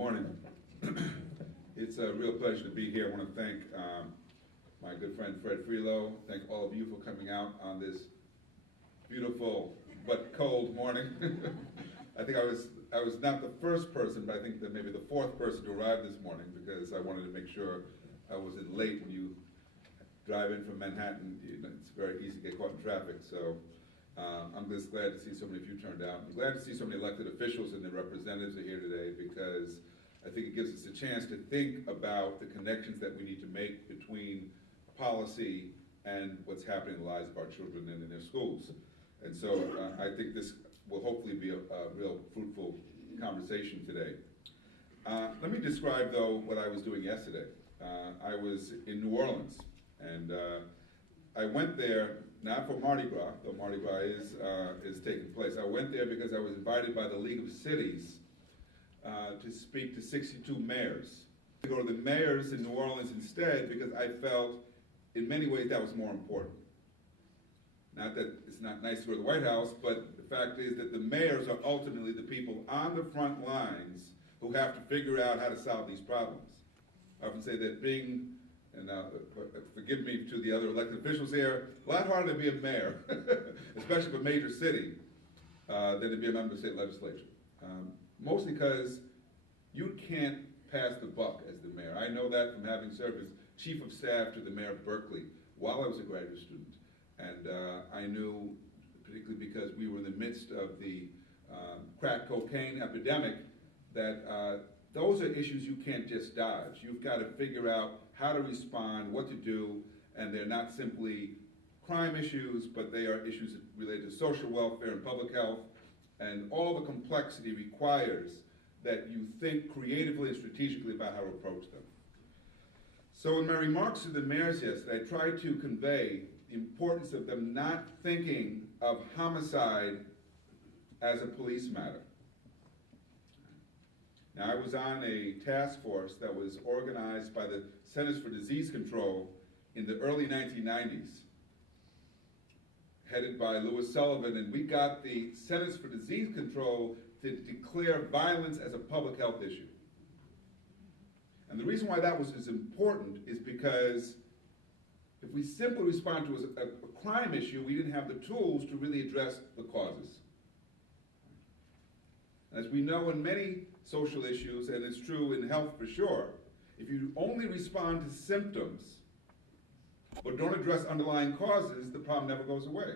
morning. It's a real pleasure to be here. I want to thank my good friend Fred Freelo. Thank all of you for coming out on this beautiful but cold morning. I think I was not the first person, but I think that maybe the fourth person to arrive this morning, because I wanted to make sure I wasn't late. When you drive in from Manhattan, it's very easy to get caught in traffic. So I'm just glad to see so many of you turned out. I'm glad to see so many elected officials and their representatives are here today, because I think it gives us a chance to think about the connections that we need to make between policy and what's happening in the lives of our children and in their schools. And so I think this will hopefully be a real fruitful conversation today. Let me describe, though, what I was doing yesterday. I was in New Orleans, and I went there not for Mardi Gras, though Mardi Gras is taking place. I went there because I was invited by the League of Cities to speak to 62 mayors. To go to the mayors in New Orleans instead, because I felt in many ways that was more important. Not that it's not nice to go to the White House, but the fact is that the mayors are ultimately the people on the front lines who have to figure out how to solve these problems. I often say that being, and forgive me to the other elected officials here, a lot harder to be a mayor, especially of a major city, than to be a member of the state legislature. Mostly because you can't pass the buck as the mayor. I know that from having served as chief of staff to the mayor of Berkeley while I was a graduate student. And I knew, particularly because we were in the midst of the crack cocaine epidemic, that those are issues you can't just dodge. You've got to figure out how to respond, what to do, and they're not simply crime issues, but they are issues related to social welfare and public health, and all the complexity requires that you think creatively and strategically about how to approach them. So in my remarks to the mayors yesterday, I tried to convey the importance of them not thinking of homicide as a police matter. Now, I was on a task force that was organized by the Centers for Disease Control in the early 1990s, headed by Louis Sullivan, and we got the Centers for Disease Control to declare violence as a public health issue. And the reason why that was as important is because if we simply respond to a crime issue, we didn't have the tools to really address the causes. As we know in many social issues, and it's true in health for sure, if you only respond to symptoms but don't address underlying causes, the problem never goes away.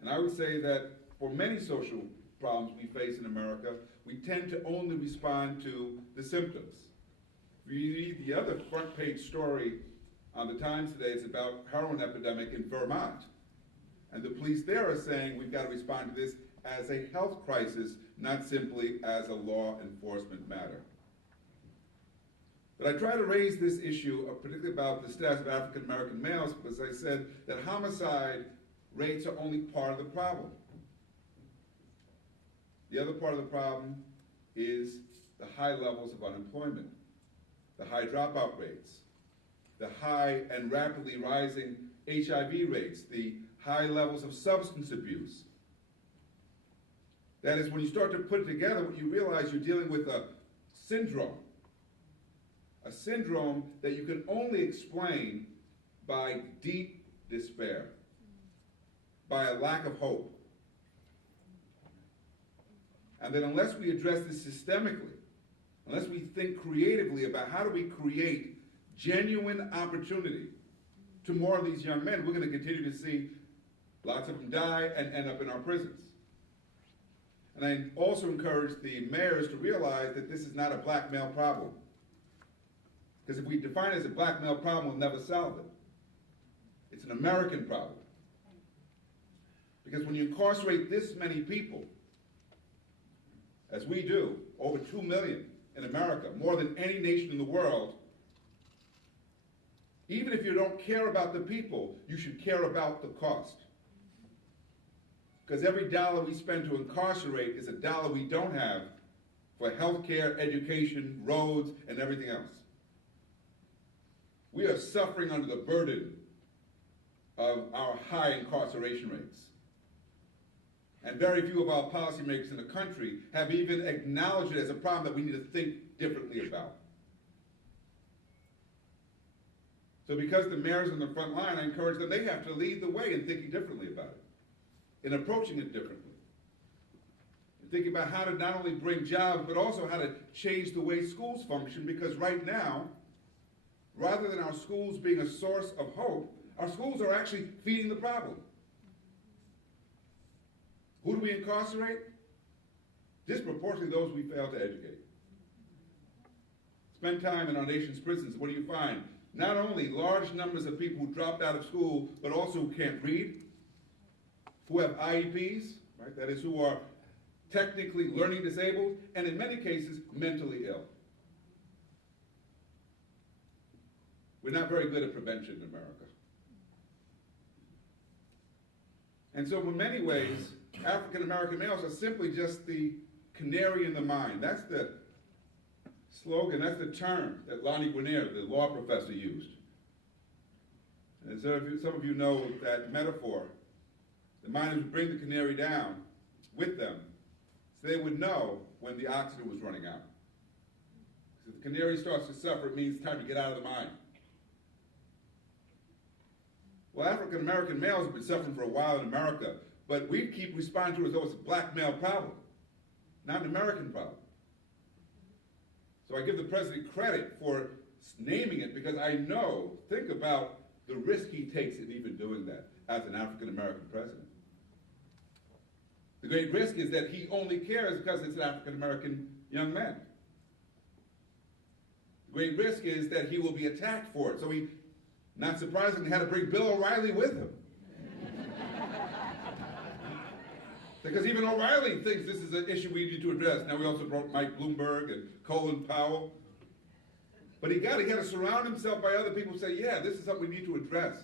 And I would say that for many social problems we face in America, we tend to only respond to the symptoms. If you read the other front page story on the Times today, it's about heroin epidemic in Vermont. And the police there are saying we've got to respond to this as a health crisis, not simply as a law enforcement matter. But I try to raise this issue, particularly about the status of African American males, because I said that homicide rates are only part of the problem. The other part of the problem is the high levels of unemployment, the high dropout rates, the high and rapidly rising HIV rates, the high levels of substance abuse. That is, when you start to put it together, what you realize you're dealing with a syndrome that you can only explain by deep despair, by a lack of hope. And that unless we address this systemically, unless we think creatively about how do we create genuine opportunity to more of these young men, we're going to continue to see lots of them die and end up in our prisons. And I also encourage the mayors to realize that this is not a black male problem. Because if we define it as a black male problem, we'll never solve it. It's an American problem. Because when you incarcerate this many people, as we do, over 2 million in America, more than any nation in the world, even if you don't care about the people, you should care about the cost. Because every dollar we spend to incarcerate is a dollar we don't have for health care, education, roads, and everything else. We are suffering under the burden of our high incarceration rates. And very few of our policymakers in the country have even acknowledged it as a problem that we need to think differently about. So because the mayor's on the front line, I encourage them, they have to lead the way in thinking differently about it, in approaching it differently. In thinking about how to not only bring jobs, but also how to change the way schools function, because right now, rather than our schools being a source of hope, our schools are actually feeding the problem. Who do we incarcerate? Disproportionately those we fail to educate. Spend time in our nation's prisons. What do you find? Not only large numbers of people who dropped out of school, but also who can't read, who have IEPs, right? That is, who are technically learning disabled, and in many cases, mentally ill. We're not very good at prevention in America. And so in many ways, African American males are simply just the canary in the mine. That's the slogan, that's the term that Lonnie Guinier, the law professor, used. And so some of you know that metaphor. The miners would bring the canary down with them so they would know when the oxygen was running out. If the canary starts to suffer, it means it's time to get out of the mine. Well, African American males have been suffering for a while in America, but we keep responding to it as though it's a black male problem, not an American problem. So I give the president credit for naming it, because I know, think about the risk he takes in even doing that as an African American president. The great risk is that he only cares because it's an African American young man. The great risk is that he will be attacked for it. So he, not surprisingly, had to bring Bill O'Reilly with him. Because even O'Reilly thinks this is an issue we need to address. Now we also brought Mike Bloomberg and Colin Powell. But he had to surround himself by other people who say, yeah, this is something we need to address.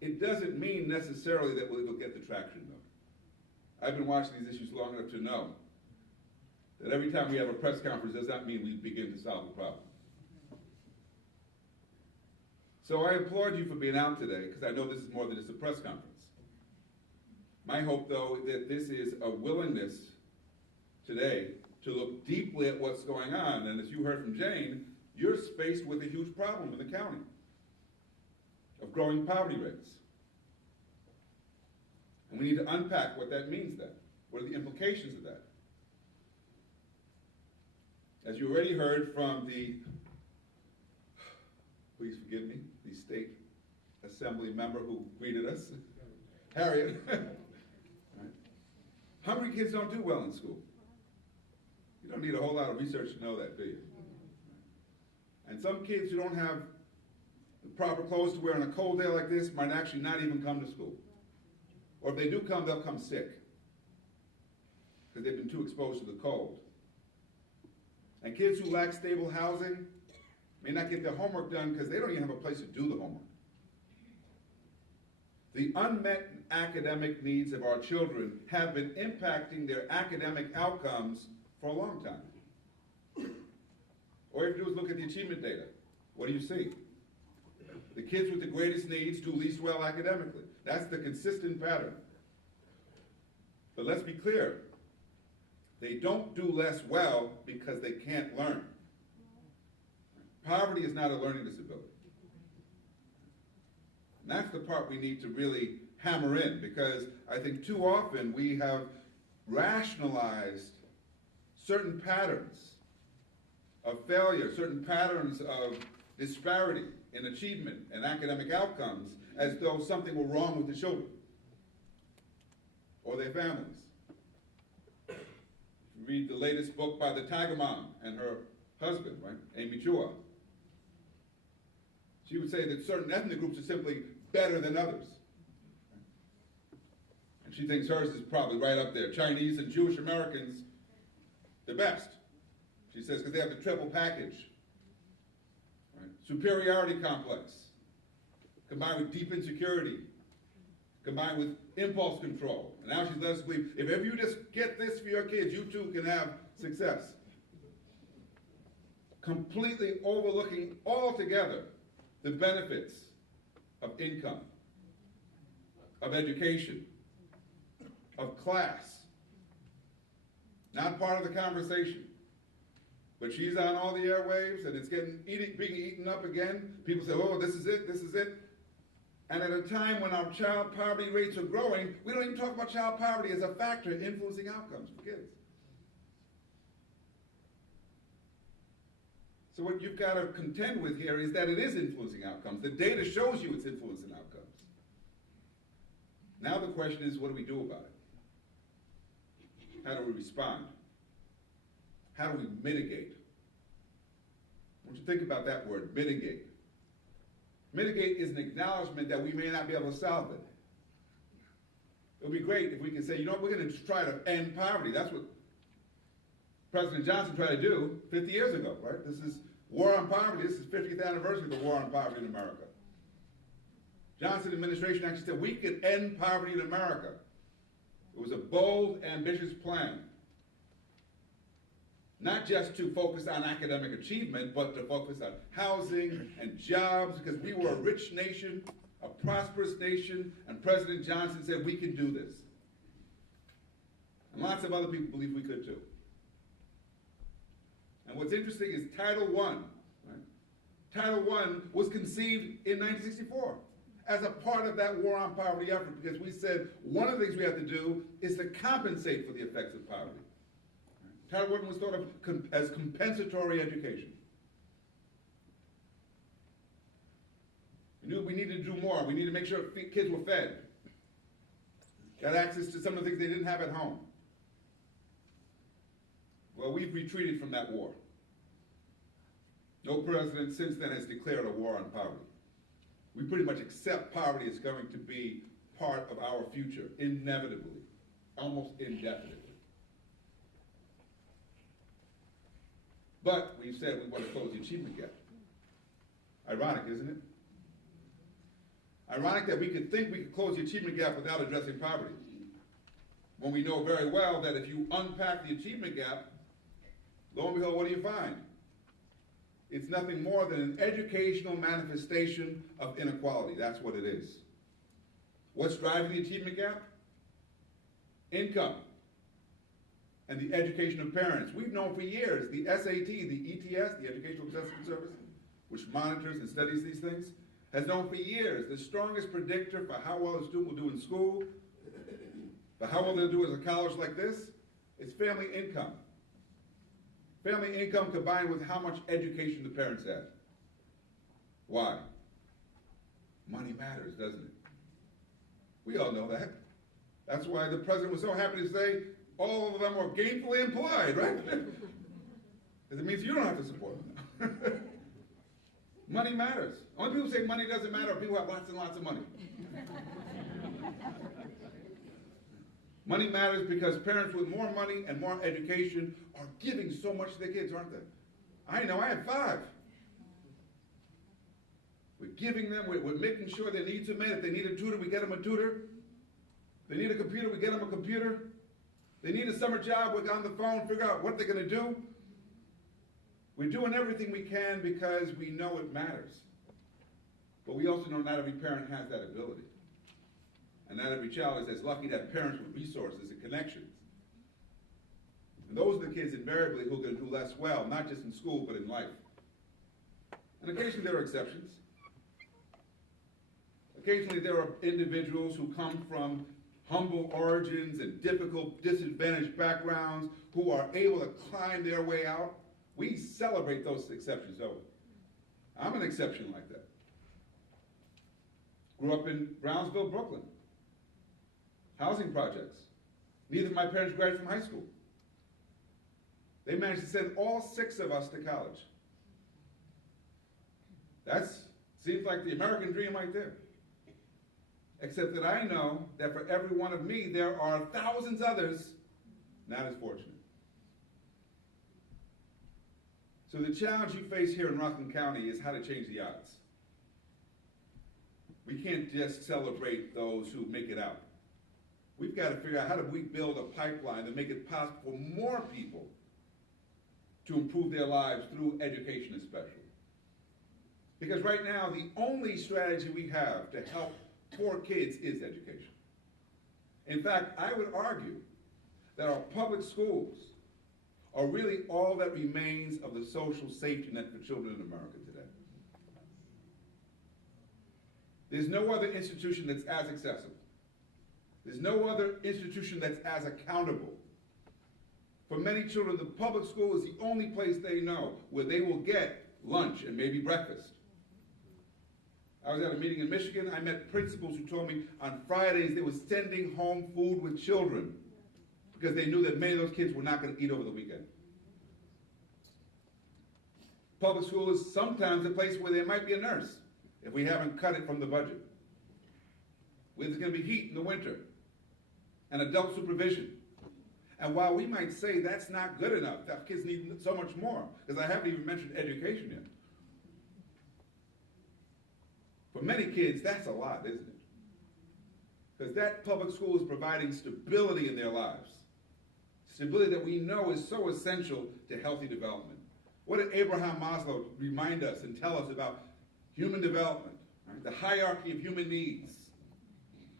It doesn't mean necessarily that we'll get the traction, though. I've been watching these issues long enough to know that every time we have a press conference does not mean we begin to solve the problem. So I applaud you for being out today, because I know this is more than just a press conference. My hope, though, that this is a willingness today to look deeply at what's going on. And as you heard from Jane, you're faced with a huge problem in the county of growing poverty rates. And we need to unpack what that means then. What are the implications of that? As you already heard from the, please forgive me, the state assembly member who greeted us, Harriet. Hungry kids don't do well in school. You don't need a whole lot of research to know that, do you? And some kids who don't have the proper clothes to wear on a cold day like this might actually not even come to school. Or if they do come, they'll come sick because they've been too exposed to the cold. And kids who lack stable housing may not get their homework done because they don't even have a place to do the homework. The unmet academic needs of our children have been impacting their academic outcomes for a long time. All you have to do is look at the achievement data. What do you see? The kids with the greatest needs do least well academically. That's the consistent pattern. But let's be clear. They don't do less well because they can't learn. Poverty is not a learning disability. And that's the part we need to really hammer in, because I think too often we have rationalized certain patterns of failure, certain patterns of disparity in achievement and academic outcomes as though something were wrong with the children or their families. If you read the latest book by the Tiger Mom and her husband, right, Amy Chua, she would say that certain ethnic groups are simply better than others. And she thinks hers is probably right up there. Chinese and Jewish Americans, the best. She says because they have the triple package. Right? Superiority complex, combined with deep insecurity, combined with impulse control. And now she's let us believe, if you just get this for your kids, you too can have success. Completely overlooking altogether the benefits of income, of education, of class. Not part of the conversation. But she's on all the airwaves, and it's being eaten up again. People say, oh, this is it, this is it. And at a time when our child poverty rates are growing, we don't even talk about child poverty as a factor influencing outcomes for kids. So what you've got to contend with here is that it is influencing outcomes. The data shows you it's influencing outcomes. Now the question is, what do we do about it? How do we respond? How do we mitigate? I want you to think about that word, mitigate. Mitigate is an acknowledgement that we may not be able to solve it. It would be great if we could say, you know what, we're going to try to end poverty. That's what President Johnson tried to do 50 years ago, right? This is war on poverty. This is 50th anniversary of the war on poverty in America. Johnson administration actually said we could end poverty in America. It was a bold, ambitious plan. Not just to focus on academic achievement, but to focus on housing and jobs, because we were a rich nation, a prosperous nation, and President Johnson said we can do this. And lots of other people believe we could too. And what's interesting is Title I. Right? Title I was conceived in 1964 as a part of that war on poverty effort, because we said one of the things we have to do is to compensate for the effects of poverty. Title I was thought of as compensatory education. We knew we needed to do more. We needed to make sure kids were fed, got access to some of the things they didn't have at home. Well, we've retreated from that war. No president since then has declared a war on poverty. We pretty much accept poverty is going to be part of our future, inevitably, almost indefinitely. But we've said we want to close the achievement gap. Ironic, isn't it? Ironic that we could think we could close the achievement gap without addressing poverty, when we know very well that if you unpack the achievement gap, lo and behold, what do you find? It's nothing more than an educational manifestation of inequality. That's what it is. What's driving the achievement gap? Income and the education of parents. We've known for years the SAT, the ETS, the Educational Assessment Service, which monitors and studies these things, has known for years the strongest predictor for how well a student will do in school, for how well they'll do as a college like this, is family income. Family income combined with how much education the parents have. Why? Money matters, doesn't it? We all know that. That's why the president was so happy to say all of them are gainfully employed, right? Because it means you don't have to support them. Money matters. Only people who say money doesn't matter are people who have lots and lots of money. Money matters because parents with more money and more education are giving so much to their kids, aren't they? I know, I have 5. We're giving them, we're making sure their needs are met. If they need a tutor, we get them a tutor. If they need a computer, we get them a computer. They need a summer job, we're on the phone, figure out what they're going to do. We're doing everything we can because we know it matters. But we also know not every parent has that ability. And not every child is as lucky to have parents with resources and connections. And those are the kids invariably who are going to do less well, not just in school, but in life. And occasionally there are exceptions. Occasionally there are individuals who come from humble origins and difficult, disadvantaged backgrounds who are able to climb their way out. We celebrate those exceptions, don't we? I'm an exception like that. Grew up in Brownsville, Brooklyn. Housing projects. Neither of my parents graduated from high school. They managed to send all 6 of us to college. That seems like the American dream right there. Except that I know that for every one of me, there are thousands others not as fortunate. So the challenge you face here in Rockland County is how to change the odds. We can't just celebrate those who make it out. We've got to figure out how do we build a pipeline to make it possible for more people to improve their lives through education especially. Because right now, the only strategy we have to help poor kids is education. In fact, I would argue that our public schools are really all that remains of the social safety net for children in America today. There's no other institution that's as accessible. There's no other institution that's as accountable. For many children, the public school is the only place they know where they will get lunch and maybe breakfast. I was at a meeting in Michigan. I met principals who told me on Fridays they were sending home food with children because they knew that many of those kids were not going to eat over the weekend. Public school is sometimes a place where there might be a nurse if we haven't cut it from the budget. Where there's going to be heat in the winter and adult supervision. And while we might say that's not good enough, that kids need so much more, because I haven't even mentioned education yet. For many kids, that's a lot, isn't it? Because that public school is providing stability in their lives. Stability that we know is so essential to healthy development. What did Abraham Maslow remind us and tell us about human development? Right? The hierarchy of human needs.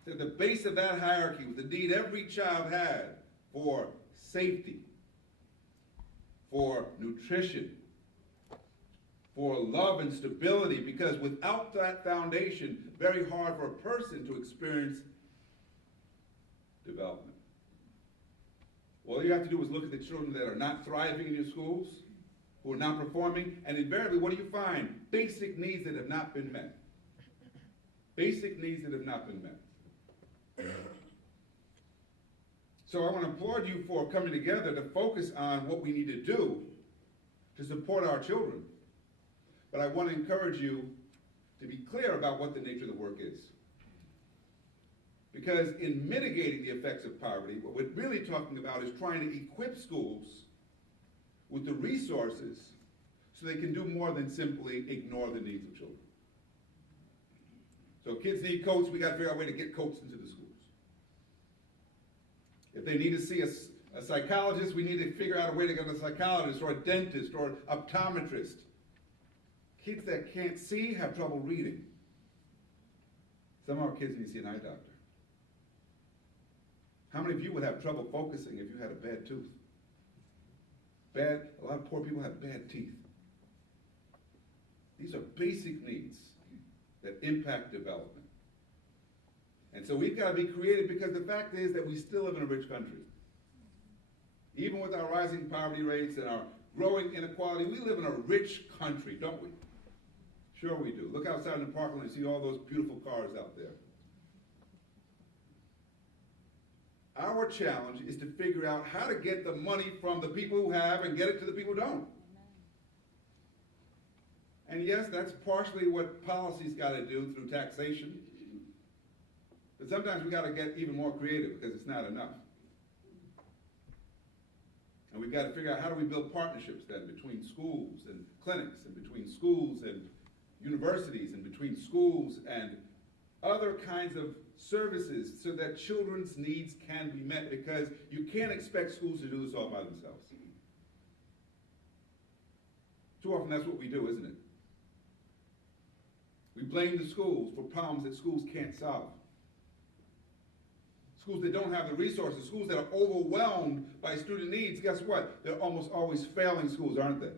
At the base of that hierarchy was the need every child had for safety, for nutrition, for love and stability, because without that foundation, very hard for a person to experience development. All you have to do is look at the children that are not thriving in your schools, who are not performing, and invariably, what do you find? Basic needs that have not been met. Basic needs that have not been met. So I want to applaud you for coming together to focus on what we need to do to support our children. But I want to encourage you to be clear about what the nature of the work is. Because in mitigating the effects of poverty, what we're really talking about is trying to equip schools with the resources so they can do more than simply ignore the needs of children. So kids need coats, we got to figure out a way to get coats into the schools. If they need to see a psychologist, we need to figure out a way to get a psychologist or a dentist or an optometrist. Kids that can't see have trouble reading. Some of our kids need to see an eye doctor. How many of you would have trouble focusing if you had a bad tooth? A lot of poor people have bad teeth. These are basic needs that impact development. And so we've got to be creative, because the fact is that we still live in a rich country. Even with our rising poverty rates and our growing inequality, we live in a rich country, don't we? Sure we do. Look outside in the parkland and see all those beautiful cars out there. Our challenge is to figure out how to get the money from the people who have and get it to the people who don't. And yes, that's partially what policy's got to do through taxation. But sometimes we got to get even more creative, because it's not enough. And we've got to figure out, how do we build partnerships then between schools and clinics, and between schools and universities, and between schools and other kinds of services, so that children's needs can be met, because you can't expect schools to do this all by themselves. Too often that's what we do, isn't it? We blame the schools for problems that schools can't solve. Schools that don't have the resources, schools that are overwhelmed by student needs, guess what? They're almost always failing schools, aren't they?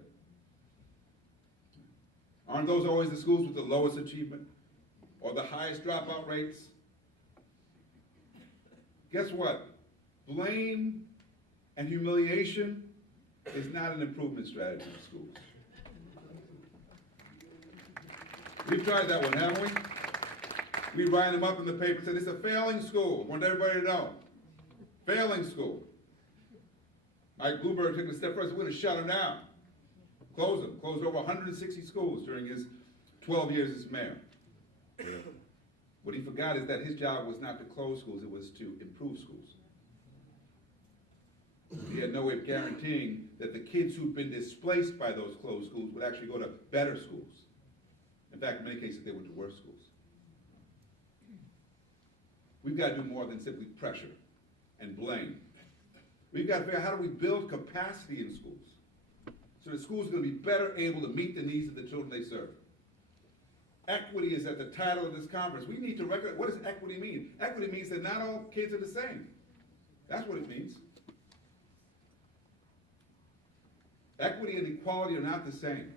Aren't those always the schools with the lowest achievement or the highest dropout rates? Guess what? Blame and humiliation is not an improvement strategy in schools. We've tried that one, haven't we? We write them up in the paper and say, it's a failing school. I want everybody to know. Failing school. Mike Bloomberg took a step further. We're going to shut them down. Close them. Closed over 160 schools during his 12 years as mayor. What he forgot is that his job was not to close schools, it was to improve schools. He had no way of guaranteeing that the kids who'd been displaced by those closed schools would actually go to better schools. In fact, in many cases, they went to worse schools. We've got to do more than simply pressure and blame. We've got to figure out, how do we build capacity in schools so that schools are going to be better able to meet the needs of the children they serve. Equity is at the title of this conference. We need to recognize, what does equity mean? Equity means that not all kids are the same. That's what it means. Equity and equality are not the same.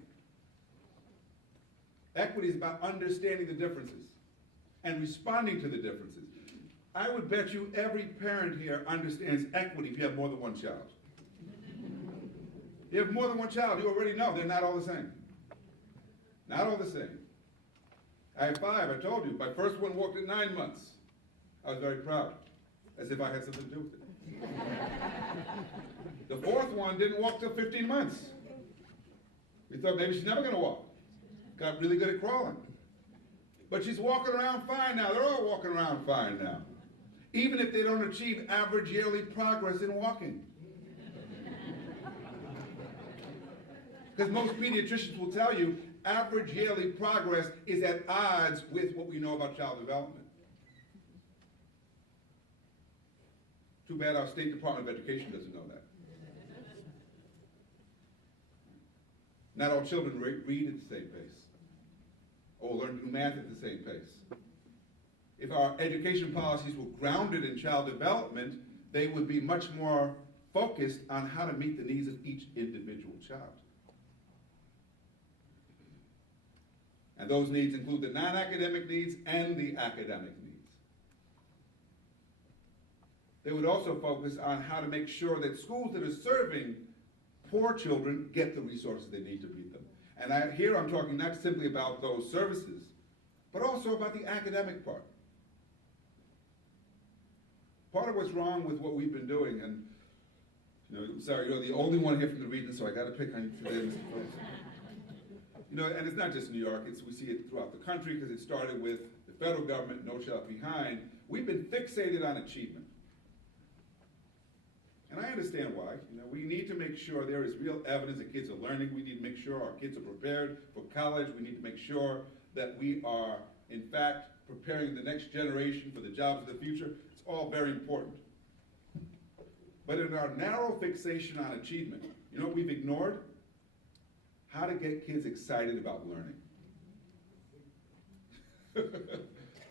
Equity is about understanding the differences and responding to the differences. I would bet you every parent here understands equity if you have more than one child. If you have more than one child, you already know they're not all the same. Not all the same. I have 5, I told you. My first one walked at 9 months. I was very proud, as if I had something to do with it. The 4th one didn't walk till 15 months. We thought maybe she's never going to walk. Got really good at crawling. But she's walking around fine now. They're all walking around fine now. Even if they don't achieve average yearly progress in walking. Because most pediatricians will tell you average yearly progress is at odds with what we know about child development. Too bad our State Department of Education doesn't know that. Not all children read at the same pace or learn to do math at the same pace. If our education policies were grounded in child development, they would be much more focused on how to meet the needs of each individual child. And those needs include the non-academic needs and the academic needs. They would also focus on how to make sure that schools that are serving poor children get the resources they need to meet them. And here I'm talking not simply about those services, but also about the academic part. Part of what's wrong with what we've been doing, and sorry, you're the only one here from the region, so I got to pick on you today, Mr. President. And it's not just New York, we see it throughout the country because it started with the federal government, No Child Left Behind. We've been fixated on achievement. And I understand why. We need to make sure there is real evidence that kids are learning. We need to make sure our kids are prepared for college. We need to make sure that we are, in fact, preparing the next generation for the jobs of the future. It's all very important. But in our narrow fixation on achievement, you know what we've ignored? How to get kids excited about learning.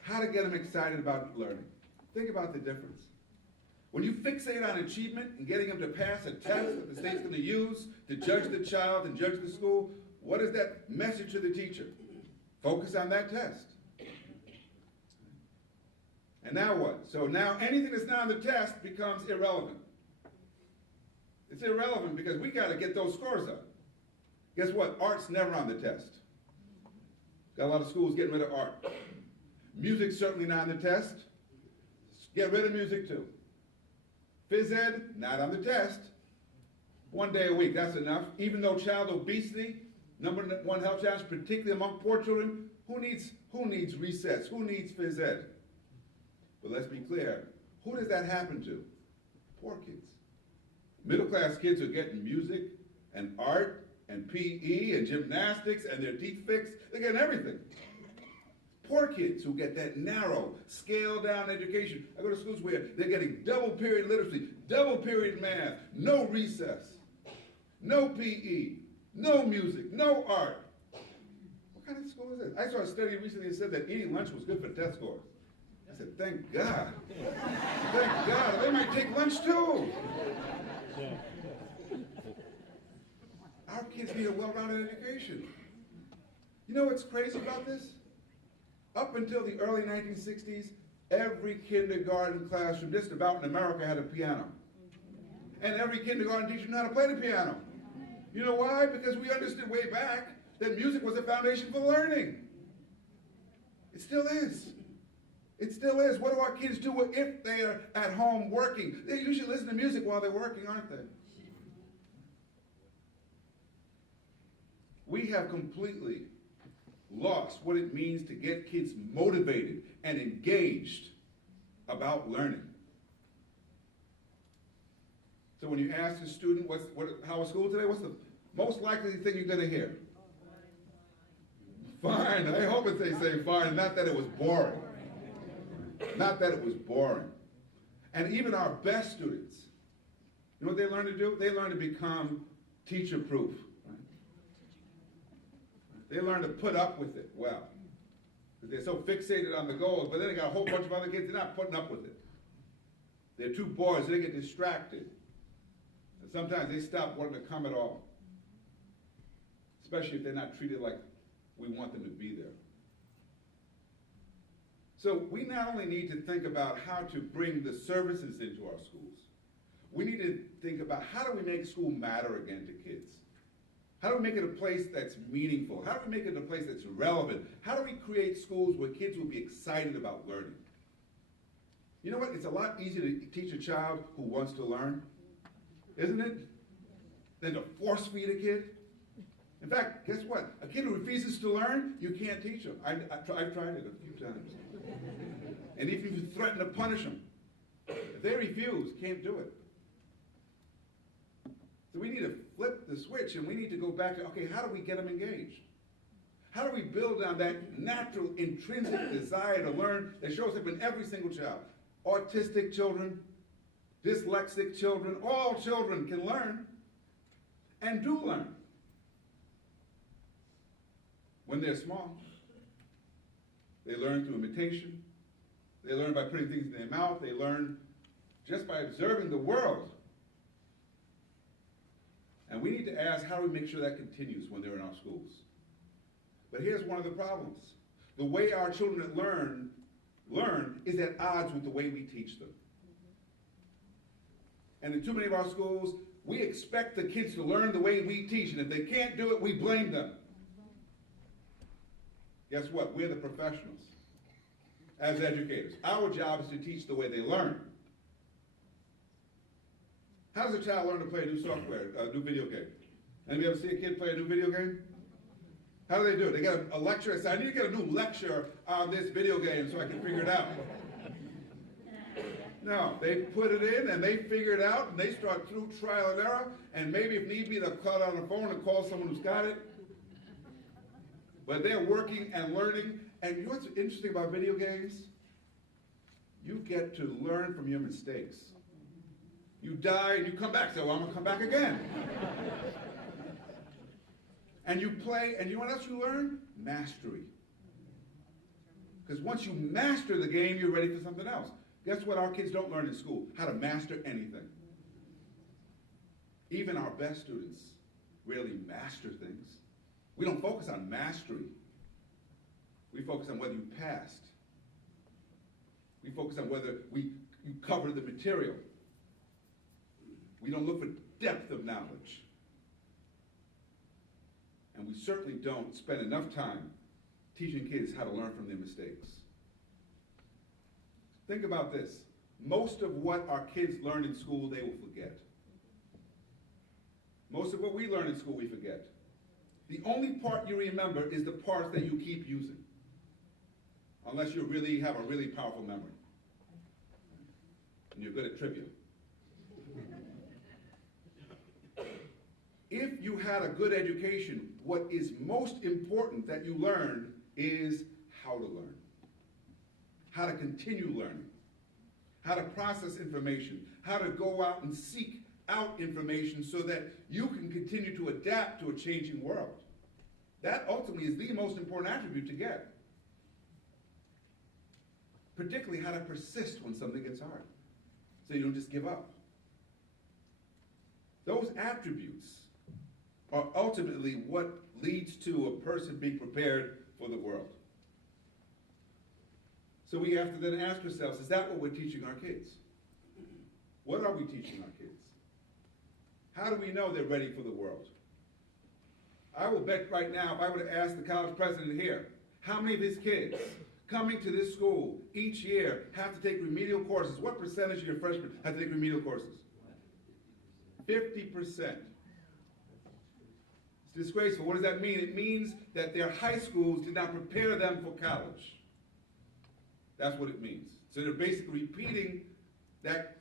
How to get them excited about learning. Think about the difference. When you fixate on achievement and getting them to pass a test that the state's going to use to judge the child and judge the school, what is that message to the teacher? Focus on that test. And now what? So now anything that's not on the test becomes irrelevant. It's irrelevant because we got to get those scores up. Guess what? Art's never on the test. Got a lot of schools getting rid of art. Music's certainly not on the test. Get rid of music too. Phys ed, not on the test. 1 day a week, that's enough. Even though child obesity, #1 health challenge, particularly among poor children, who needs recess? Who needs phys ed? But let's be clear, who does that happen to? Poor kids. Middle class kids are getting music and art and PE and gymnastics and their teeth fixed. They're getting everything. Poor kids who get that narrow, scaled-down education. I go to schools where they're getting double-period literacy, double-period math, no recess, no PE, no music, no art. What kind of school is this? I saw a study recently that said that eating lunch was good for test scores. I said, thank God. Thank God. They might take lunch too. Our kids need a well-rounded education. You know what's crazy about this? Up until the early 1960s, every kindergarten classroom, just about in America, had a piano. And every kindergarten teacher knew how to play the piano. You know why? Because we understood way back that music was a foundation for learning. It still is. It still is. What do our kids do if they are at home working? They usually listen to music while they're working, aren't they? We have completely lost what it means to get kids motivated and engaged about learning. So when you ask a student how was school today, what's the most likely thing you're going to hear? Fine. I hope they say fine, not that it was boring. Not that it was boring. And even our best students, you know what they learn to do? They learn to become teacher-proof. Right? They learn to put up with it well. because they're so fixated on the goals, but then they got a whole bunch of other kids, they're not putting up with it. They're too bored, so they get distracted. And sometimes they stop wanting to come at all, especially if they're not treated like we want them to be there. So we not only need to think about how to bring the services into our schools, we need to think about how do we make school matter again to kids? How do we make it a place that's meaningful? How do we make it a place that's relevant? How do we create schools where kids will be excited about learning? You know what? It's a lot easier to teach a child who wants to learn, isn't it? Than to force feed a kid. In fact, guess what? A kid who refuses to learn, you can't teach them. I've tried it a few times. And even if you threaten to punish them, if they refuse, can't do it. So we need to flip the switch and we need to go back to, okay, how do we get them engaged? How do we build on that natural, intrinsic desire to learn that shows up in every single child? Autistic children, dyslexic children, all children can learn and do learn when they're small. They learn through imitation. They learn by putting things in their mouth. They learn just by observing the world. And we need to ask, how do we make sure that continues when they're in our schools? But here's one of the problems. The way our children learn is at odds with the way we teach them. And in too many of our schools, we expect the kids to learn the way we teach, and if they can't do it, we blame them. Guess what? We're the professionals as educators. Our job is to teach the way they learn. How does a child learn to play a new software, a new video game? Anybody ever see a kid play a new video game? How do they do it? They get a lecture and say, I need to get a new lecture on this video game so I can figure it out. No, they put it in and they figure it out and they start through trial and error, and maybe if need be they'll call it on the phone and call someone who's got it. But they're working and learning, and you know what's interesting about video games? You get to learn from your mistakes. You die and you come back, so I'm going to come back again. And you play, and you know what else you learn? Mastery. Because once you master the game, you're ready for something else. Guess what our kids don't learn in school? How to master anything. Even our best students really master things. We don't focus on mastery. We focus on whether you passed. We focus on whether you cover the material. We don't look for depth of knowledge. And we certainly don't spend enough time teaching kids how to learn from their mistakes. Think about this. Most of what our kids learn in school, they will forget. Most of what we learn in school, we forget. The only part you remember is the parts that you keep using, unless you really have a really powerful memory and you're good at trivia. If you had a good education, what is most important that you learn is how to learn, how to continue learning, how to process information, how to go out and seek out information so that you can continue to adapt to a changing world. That ultimately is the most important attribute to get. Particularly how to persist when something gets hard, so you don't just give up. Those attributes are ultimately what leads to a person being prepared for the world. So we have to then ask ourselves, is that what we're teaching our kids? What are we teaching our kids? How do we know they're ready for the world? I will bet right now, if I were to ask the college president here, how many of his kids coming to this school each year have to take remedial courses? What percentage of your freshmen have to take remedial courses? 50%. It's disgraceful. What does that mean? It means that their high schools did not prepare them for college. That's what it means. So they're basically repeating that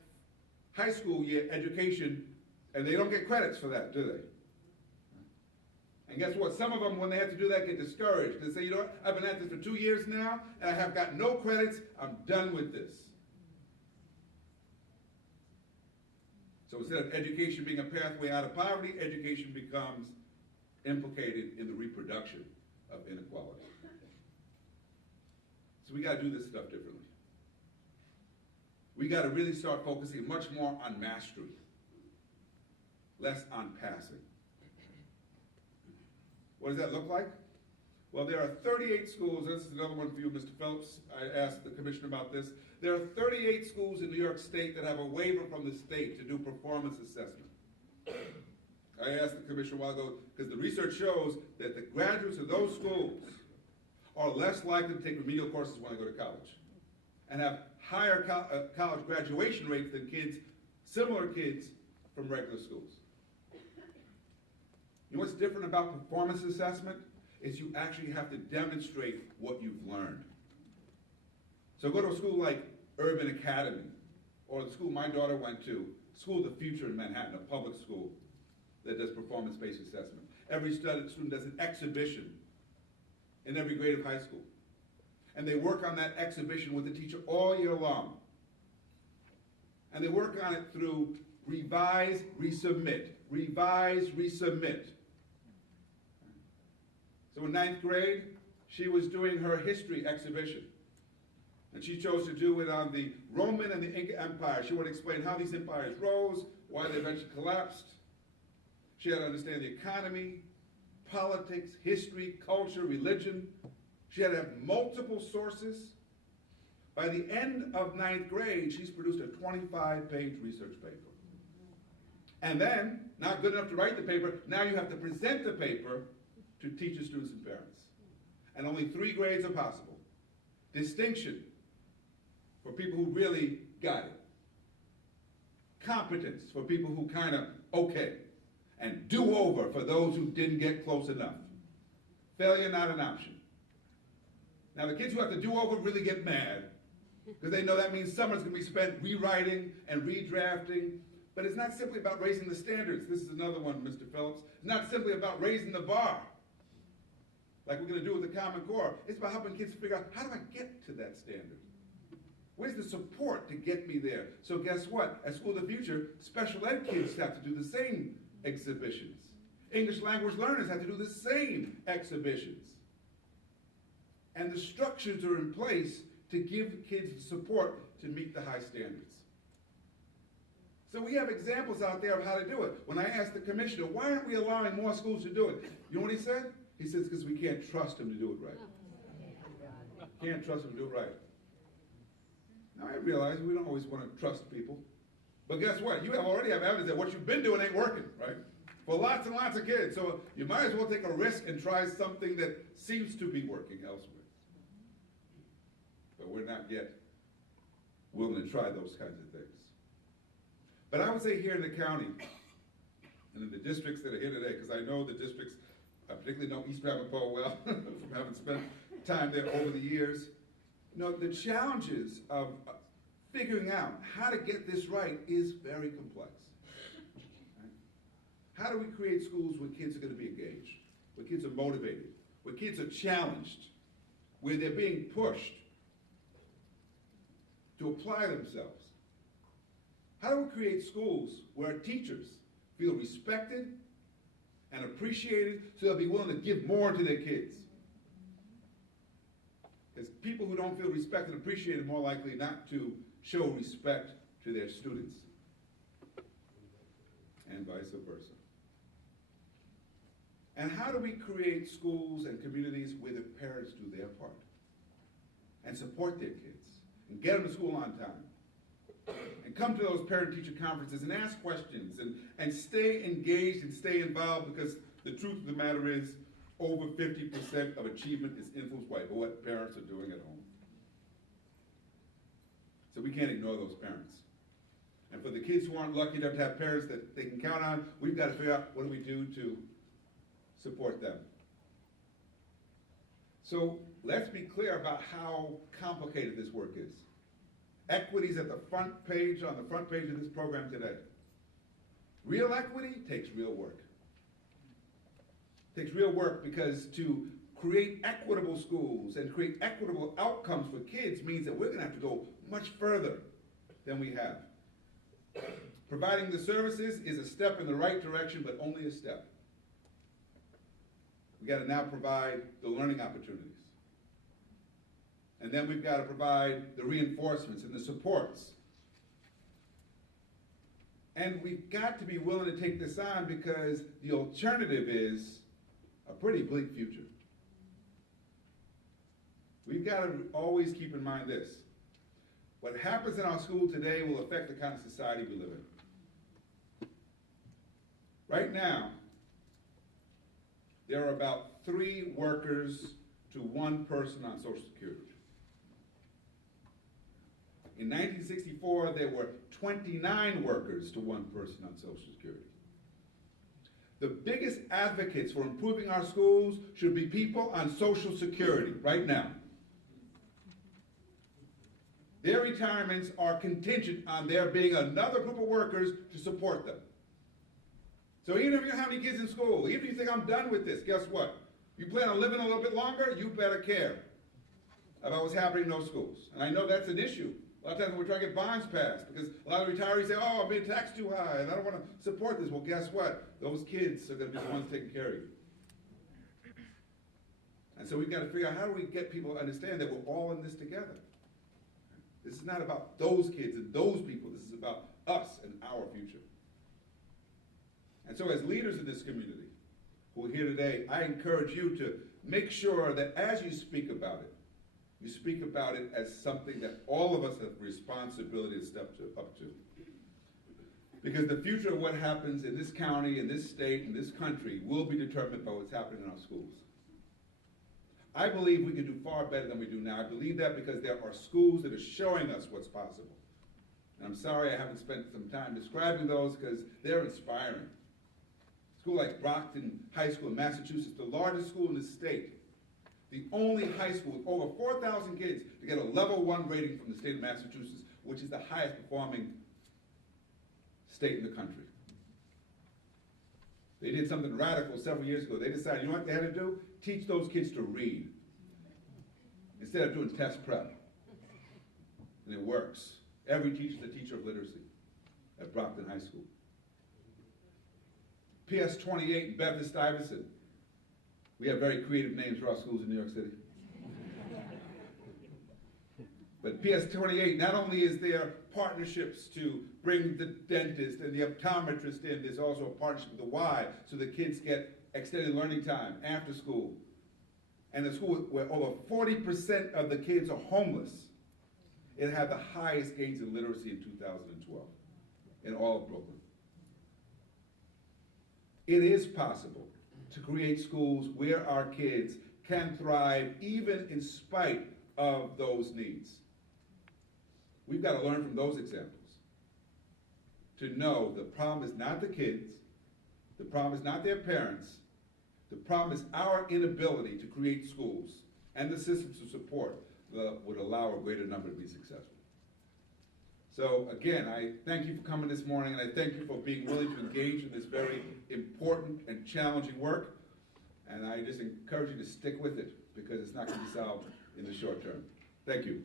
high school year education, and they don't get credits for that, do they? And guess what? Some of them, when they have to do that, get discouraged. They say, you know what? I've been at this for 2 years now, and I have got no credits. I'm done with this. So instead of education being a pathway out of poverty, education becomes implicated in the reproduction of inequality. So we got to do this stuff differently. We got to really start focusing much more on mastery, less on passing. What does that look like? Well, there are 38 schools. This is another one for you, Mr. Phillips. I asked the commissioner about this. There are 38 schools in New York State that have a waiver from the state to do performance assessment. I asked the commissioner a while ago, because the research shows that the graduates of those schools are less likely to take remedial courses when they go to college and have higher college graduation rates than similar kids from regular schools. You know what's different about performance assessment? Is you actually have to demonstrate what you've learned. So go to a school like Urban Academy, or the school my daughter went to, School of the Future in Manhattan, a public school that does performance-based assessment. Every student does an exhibition in every grade of high school. And they work on that exhibition with the teacher all year long. And they work on it through revise, resubmit, revise, resubmit. So in 9th grade, she was doing her history exhibition. And she chose to do it on the Roman and the Inca Empire. She wanted to explain how these empires rose, why they eventually collapsed. She had to understand the economy, politics, history, culture, religion. She had to have multiple sources. By the end of 9th grade, she's produced a 25-page research paper. And then, not good enough to write the paper, now you have to present the paper to teachers, students, and parents. And only 3 grades are possible. Distinction for people who really got it. Competence for people who kind of okay. And do-over for those who didn't get close enough. Failure not an option. Now the kids who have to do over really get mad because they know that means summer's going to be spent rewriting and redrafting. But it's not simply about raising the standards. This is another one, Mr. Phillips. It's not simply about raising the bar, like we're going to do with the Common Core. It's about helping kids figure out, how do I get to that standard? Where's the support to get me there? So guess what? At School of the Future, special ed kids have to do the same exhibitions. English language learners have to do the same exhibitions. And the structures are in place to give kids the support to meet the high standards. So we have examples out there of how to do it. When I asked the commissioner, why aren't we allowing more schools to do it? You know what he said? He says, because we can't trust them to do it right. Can't trust them to do it right. Now I realize we don't always want to trust people. But guess what? You already have evidence that what you've been doing ain't working, right? For lots and lots of kids. So you might as well take a risk and try something that seems to be working elsewhere. But we're not yet willing to try those kinds of things. But I would say here in the county, and in the districts that are here today, because I know the districts, I particularly know East Ramapo well, from having spent time there over the years. You know, the challenges of figuring out how to get this right is very complex. Right? How do we create schools where kids are going to be engaged, where kids are motivated, where kids are challenged, where they're being pushed to apply themselves? How do we create schools where teachers feel respected and appreciated so they'll be willing to give more to their kids? Because people who don't feel respected and appreciated are more likely not to show respect to their students, and vice versa. And how do we create schools and communities where the parents do their part and support their kids and get them to school on time and come to those parent-teacher conferences and ask questions and stay engaged and stay involved, because the truth of the matter is over 50% of achievement is influenced by what parents are doing at home. So we can't ignore those parents. And for the kids who aren't lucky enough to have parents that they can count on, we've got to figure out what do we do to support them. So let's be clear about how complicated this work is. Equity is at the front page, on the front page of this program today. Real equity takes real work. It takes real work because to create equitable schools and create equitable outcomes for kids means that we're going to have to go much further than we have. Providing the services is a step in the right direction, but only a step. We got to now provide the learning opportunities. And then we've got to provide the reinforcements and the supports. And we've got to be willing to take this on because the alternative is a pretty bleak future. We've got to always keep in mind this. What happens in our school today will affect the kind of society we live in. Right now, there are about 3 workers to 1 person on Social Security. In 1964, there were 29 workers to 1 person on Social Security. The biggest advocates for improving our schools should be people on Social Security right now. Their retirements are contingent on there being another group of workers to support them. So even if you don't have any kids in school, even if you think I'm done with this, guess what? You plan on living a little bit longer, you better care about what's happening in those schools. And I know that's an issue. A lot of times we're trying to get bonds passed because a lot of retirees say, oh, I'm being taxed too high and I don't want to support this. Well, guess what? Those kids are going to be the ones taking care of you. And so we've got to figure out how do we get people to understand that we're all in this together. This is not about those kids and those people. This is about us and our future. And so as leaders in this community who are here today, I encourage you to make sure that as you speak about it, you speak about it as something that all of us have responsibility to step up to. Because the future of what happens in this county, in this state, in this country will be determined by what's happening in our schools. I believe we can do far better than we do now. I believe that because there are schools that are showing us what's possible. And I'm sorry I haven't spent some time describing those because they're inspiring. A school like Brockton High School in Massachusetts, the largest school in the state, the only high school with over 4,000 kids to get a level 1 rating from the state of Massachusetts, which is the highest performing state in the country. They did something radical several years ago. They decided, you know what they had to do? Teach those kids to read instead of doing test prep. And it works. Every teacher is a teacher of literacy at Brockton High School. PS 28 in Bedford-Stuyvesant. We have very creative names for our schools in New York City. But PS 28, not only is there partnerships to bring the dentist and the optometrist in, there's also a partnership with the Y, so the kids get extended learning time after school. And a school where over 40% of the kids are homeless. It had the highest gains in literacy in 2012 in all of Brooklyn. It is possible to create schools where our kids can thrive even in spite of those needs. We've got to learn from those examples to know the problem is not the kids, the problem is not their parents, the problem is our inability to create schools and the systems of support that would allow a greater number to be successful. So again, I thank you for coming this morning, and I thank you for being willing to engage in this very important and challenging work. And I just encourage you to stick with it because it's not going to be solved in the short term. Thank you.